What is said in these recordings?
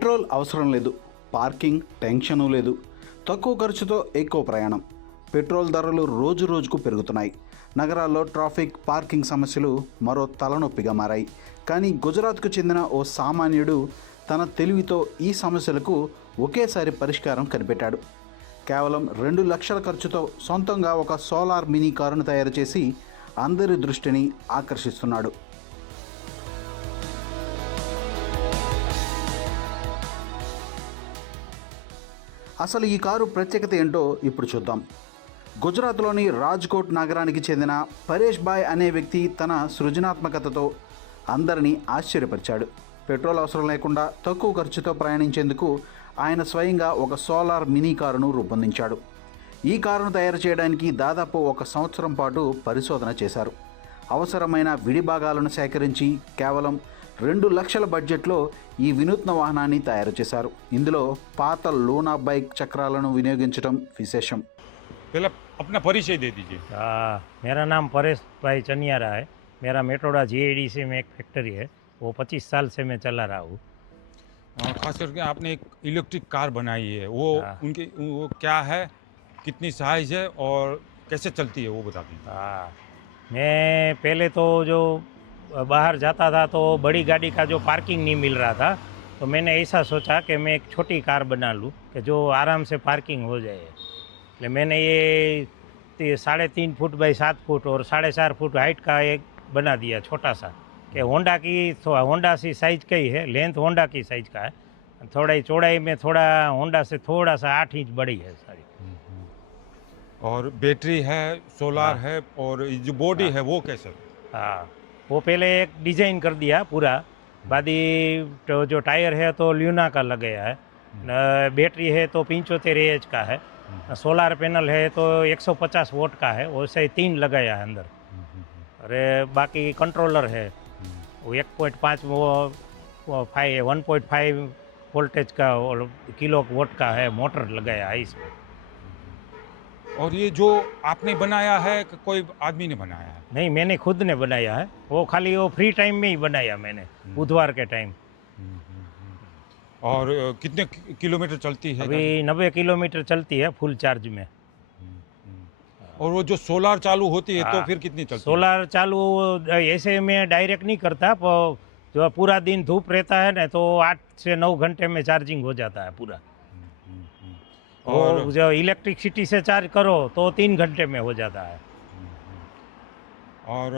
Petrol అవసరం లేదు, parking tension లేదు, తక్కువ ఖర్చుతో ఎక్కువ ప్రయాణం. పెట్రోల్ ధరలు రోజు రోజుకు పెరుగుతున్నాయి. నగరాల్లో ట్రాఫిక్, పార్కింగ్ సమస్యలు మరో తలనొప్పిగా మారాయి. కానీ గుజరాత్కు చెందిన ఓ సామాన్యుడు తన తెలివితో ఈ సమస్యలకు ఒకేసారి పరిష్కారం కనిపెట్టాడు. కేవలం 2 లక్షల ఖర్చుతో సొంతంగా ఒక సోలార్ మినీ కారును తయారు చేసి అందరి దృష్టిని ఆకర్షిస్తున్నాడు. అసలు ఈ కారు ప్రత్యేకత ఏంటో ఇప్పుడు చూద్దాం. గుజరాత్లోని రాజ్కోట్ నగరానికి చెందిన పరేష్ భాయ్ అనే వ్యక్తి తన సృజనాత్మకతతో అందరినీ ఆశ్చర్యపరిచాడు. పెట్రోల్ అవసరం లేకుండా తక్కువ ఖర్చుతో ప్రయాణించేందుకు ఆయన స్వయంగా ఒక సోలార్ మినీ కారును రూపొందించాడు. ఈ కారును తయారు చేయడానికి దాదాపు 1 సంవత్సరం పాటు పరిశోధన చేశారు. అవసరమైన విడి భాగాలను సేకరించి కేవలం 2 లక్షల బడ్జెట్లో ఈ వినూత్న వాహనాన్ని తయారు చేశారు. ఇందులో పాత లూనా బైక్ చక్రాలను వినియోగించడం విశేషం. अपना परिचय दे दीजिए। मेरा नाम परेश भाई चनियारा है। मेरा मेट्रोडा GADC में एक फैक्ट्री है, वो 25 साल से मैं चला रहा हूँ। खास करके आपने एक इलेक्ट्रिक कार बनाई है, वो क्या है, कितनी साइज है और कैसे चलती है वो बता दीजिए। मैं पहले तो जो बाहर जाता था तो बड़ी गाड़ी का जो पार्किंग नहीं मिल रहा था, तो मैंने ऐसा सोचा कि मैं एक छोटी कार बना लूँ कि जो आराम से पार्किंग हो जाए। इसलिए मैंने ये 3.5 फुट बाई 7 फुट और 4.5 फुट हाइट का एक बना दिया छोटा सा, कि होंडा सी साइज का ही है, लेंथ होंडा की साइज का है, थोड़ा ही चौड़ाई में थोड़ा होंडा से थोड़ा सा 8 इंच बड़ी है सारी। और बैटरी है, सोलार है, और जो बॉडी है वो कैसे? हाँ, वो पहले एक डिज़ाइन कर दिया पूरा, बाकी तो जो टायर है तो ल्यूना का लगाया है, बैटरी है तो 75 एच का है, सोलार पैनल है तो 150 वोट का है, वैसे 3 लगाया है अंदर। अरे बाकी कंट्रोलर है वो 1.5 1.5 वोल्टेज का किलो वोट का है, मोटर लगाया है इसमें। और ये जो आपने बनाया है कि कोई आदमी ने बनाया है? नहीं, मैंने खुद ने बनाया है, वो खाली वो फ्री टाइम में ही बनाया मैंने, बुधवार के टाइम। और कितने किलोमीटर चलती है? अभी 90 किलोमीटर चलती है फुल चार्ज में। और वो जो सोलार चालू होती है तो फिर कितनी चलती है? सोलार चालू ऐसे में डायरेक्ट नहीं करता, जो पूरा दिन धूप रहता है ना तो 8 से 9 घंटे में चार्जिंग हो जाता है पूरा। और जो इलेक्ट्रिसिटी से चार्ज करो तो 3 घंटे में हो जाता है। और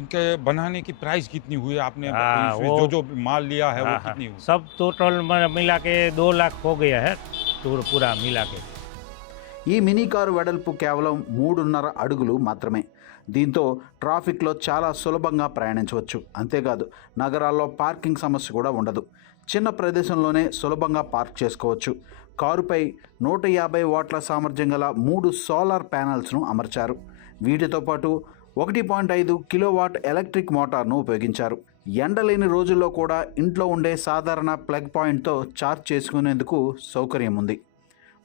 इनके बनाने की प्राइस कितनी हुई आपने? जो माल लिया है वो कितनी हुई? सब टोटल मिला के 2 लाख हो गया है पूरा मिला के। ఈ మినీ కారు వెడల్పు కేవలం 3.5 అడుగులు మాత్రమే. దీంతో ట్రాఫిక్లో చాలా సులభంగా ప్రయాణించవచ్చు. అంతేకాదు నగరాల్లో పార్కింగ్ సమస్య కూడా ఉండదు. చిన్న ప్రదేశంలోనే సులభంగా పార్క్ చేసుకోవచ్చు. కారుపై 150 వాట్ల సామర్థ్యం గల 3 సోలార్ ప్యానల్స్ను అమర్చారు. వీటితో పాటు 1.5 కిలోవాట్ ఎలక్ట్రిక్ మోటార్ను ఉపయోగించారు. ఎండలేని రోజుల్లో కూడా ఇంట్లో ఉండే సాధారణ ప్లగ్ పాయింట్తో ఛార్జ్ చేసుకునేందుకు సౌకర్యం ఉంది.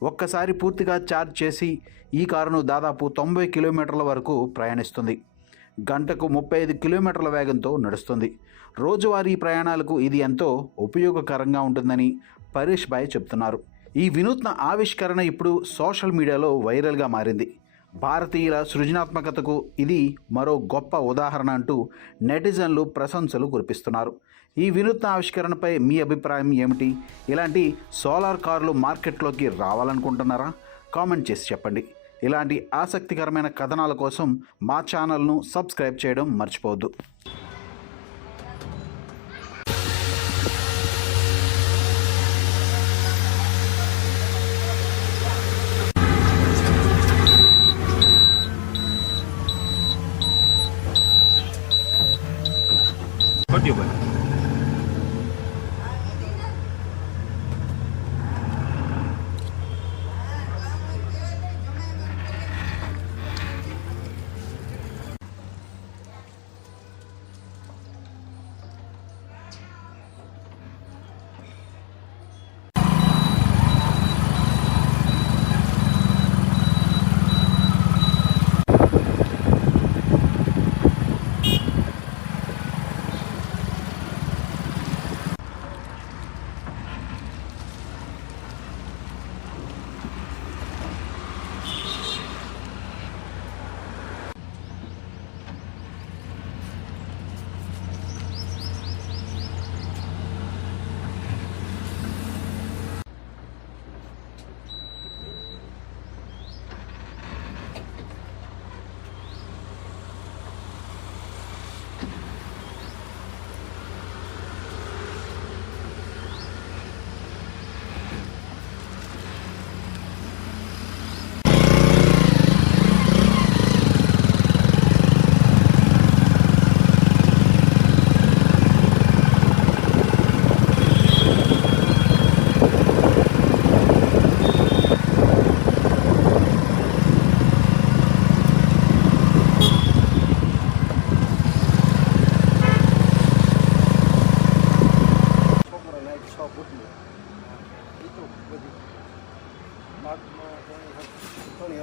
ఒక్కసారి పూర్తిగా ఛార్జ్ చేసి ఈ కారును దాదాపు 90 కిలోమీటర్ల వరకు ప్రయాణిస్తుంది. గంటకు 35 కిలోమీటర్ల వేగంతో నడుస్తుంది. రోజువారీ ప్రయాణాలకు ఇది ఎంతో ఉపయోగకరంగా ఉంటుందని పరేష్ భాయ్ చెప్తున్నారు. ఈ వినూత్న ఆవిష్కరణ ఇప్పుడు సోషల్ మీడియాలో వైరల్గా మారింది. భారతీయుల సృజనాత్మకతకు ఇది మరో గొప్ప ఉదాహరణ అంటూ నెటిజన్లు ప్రశంసలు కురిపిస్తున్నారు. ఈ వినూత్న ఆవిష్కరణపై మీ అభిప్రాయం ఏమిటి? ఇలాంటి సోలార్ కార్లు మార్కెట్లోకి రావాలనుకుంటున్నారా? కామెంట్ చేసి చెప్పండి. ఇలాంటి ఆసక్తికరమైన కథనాల కోసం మా ఛానల్ను సబ్స్క్రైబ్ చేయడం మర్చిపోవద్దు. थोड़ी